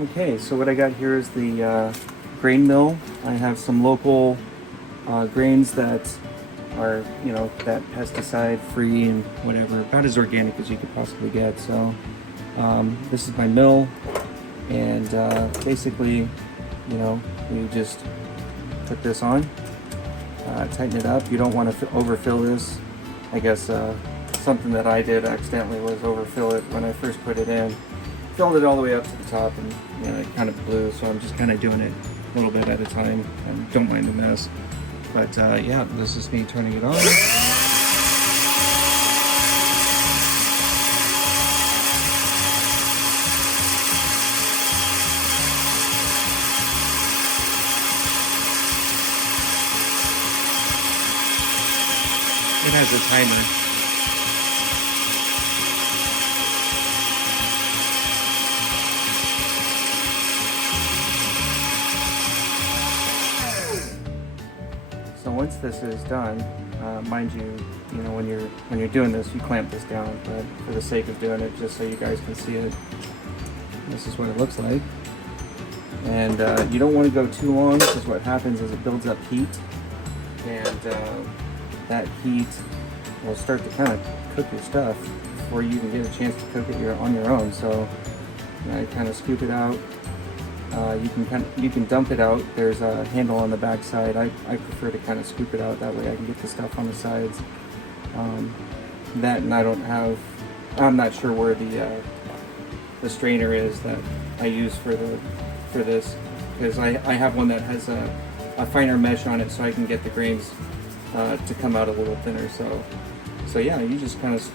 Okay, so what I got here is the grain mill. I have some local grains that are, you know, that pesticide free and whatever, about as organic as you could possibly get. So this is my mill, and basically, you know, you just put this on, tighten it up. You don't want to overfill this. I guess something that I did accidentally was overfill it when I first put it in. Filled it all the way up to the top, and you know, it kind of blew, so I'm just kind of doing it a little bit at a time, and don't mind the mess. But yeah, this is me turning it on. It has a timer. So once this is done, mind you, you know, when you're doing this, you clamp this down. But for the sake of doing it, just so you guys can see it, this is what it looks like. And you don't want to go too long, because what happens is it builds up heat, and that heat will start to kind of cook your stuff before you even get a chance to cook it on your own. So I kind of scoop it out. You can dump it out. There's a handle on the back side. I prefer to kind of scoop it out, that way I can get the stuff on the sides. That, and I'm not sure where the strainer is that I use for this, because I have one that has a finer mesh on it, so I can get the grains to come out a little thinner. So yeah, you just kind of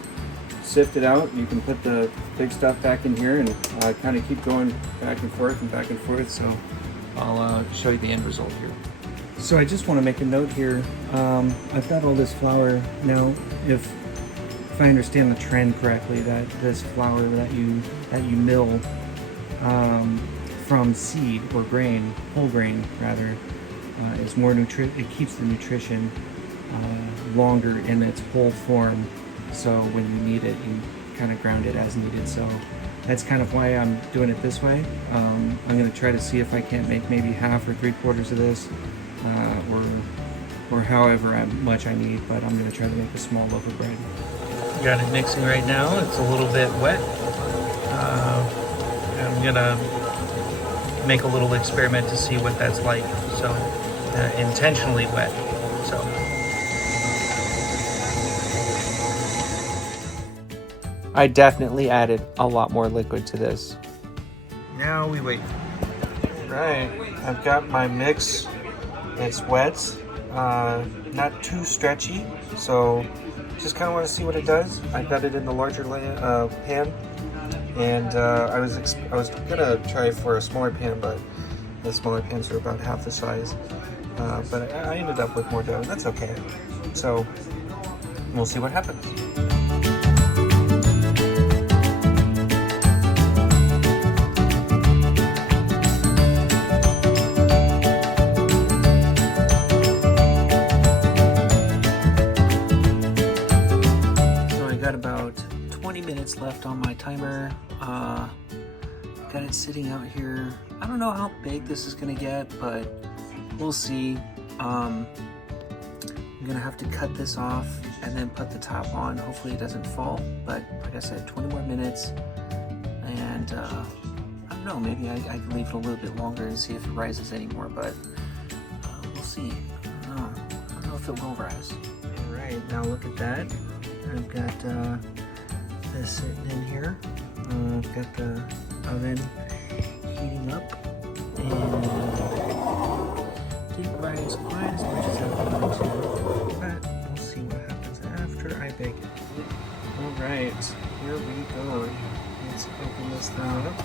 sift it out. You can put the big stuff back in here, and kind of keep going back and forth and back and forth. So I'll show you the end result here. So I just want to make a note here. I've got all this flour now. If I understand the trend correctly, that this flour that you mill from seed or grain, whole grain rather, is more it keeps the nutrition longer in its whole form. So when you need it, you kind of ground it as needed. So that's kind of why I'm doing it this way. I'm going to try to see if I can't make maybe half or 3/4 of this, or however much I need. But I'm going to try to make a small loaf of bread. Got it mixing right now. It's a little bit wet. I'm going to make a little experiment to see what that's like. So intentionally wet. So. I definitely added a lot more liquid to this. Now we wait. Right, I've got my mix. It's wet, not too stretchy, so just kind of want to see what it does. I got it in the larger pan, and I was gonna try for a smaller pan, but the smaller pans are about half the size. But I ended up with more dough. That's okay. So we'll see what happens. About 20 minutes left on my timer. Got it sitting out here. I don't know how big this is gonna get, but we'll see. I'm gonna have to cut this off and then put the top on. Hopefully it doesn't fall, but like I said, 20 more minutes, and I don't know, maybe I can leave it a little bit longer and see if it rises anymore, but we'll see. I don't know if it will rise. All right, now look at that. I've got this sitting in here. I've got the oven heating up, and didn't rise quite as much as I wanted to, but we'll see what happens after I bake it. Alright, here we go. Let's open this thing up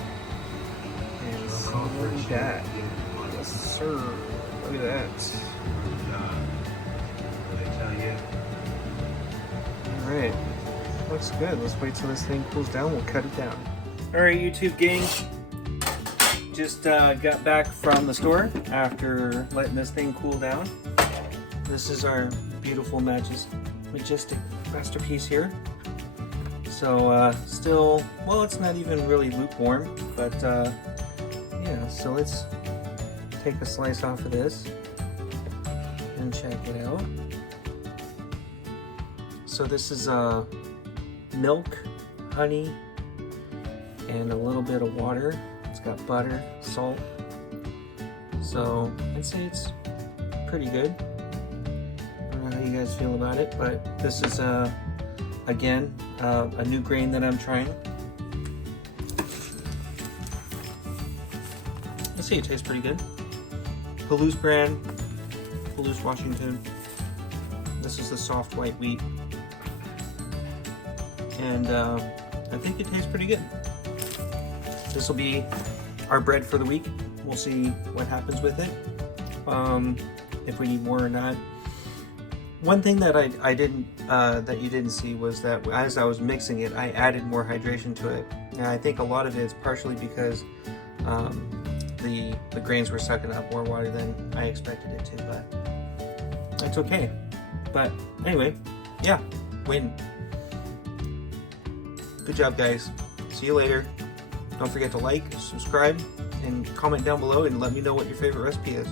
and see what we got. Yes sir, look at that. Alright, looks good. Let's wait till this thing cools down. We'll cut it down. Alright, YouTube gang. Just got back from the store after letting this thing cool down. This is our beautiful majestic masterpiece here. So still, well, it's not even really lukewarm, but yeah, so let's take a slice off of this and check it out. So this is milk, honey, and a little bit of water. It's got butter, salt. So I'd say it's pretty good. I don't know how you guys feel about it, but this is again a new grain that I'm trying. Let's see, it tastes pretty good. Palouse brand, Palouse, Washington. This is the soft white wheat, and I think it tastes pretty good. This will be our bread for the week. We'll see what happens with it, if we need more or not. One thing that I didn't that you didn't see was that as I was mixing it, I added more hydration to it, and I think a lot of it is partially because the grains were sucking up more water than I expected it to, but it's okay. But anyway, yeah, win. Good job, guys. See you later. Don't forget to like, subscribe, and comment down below and let me know what your favorite recipe is.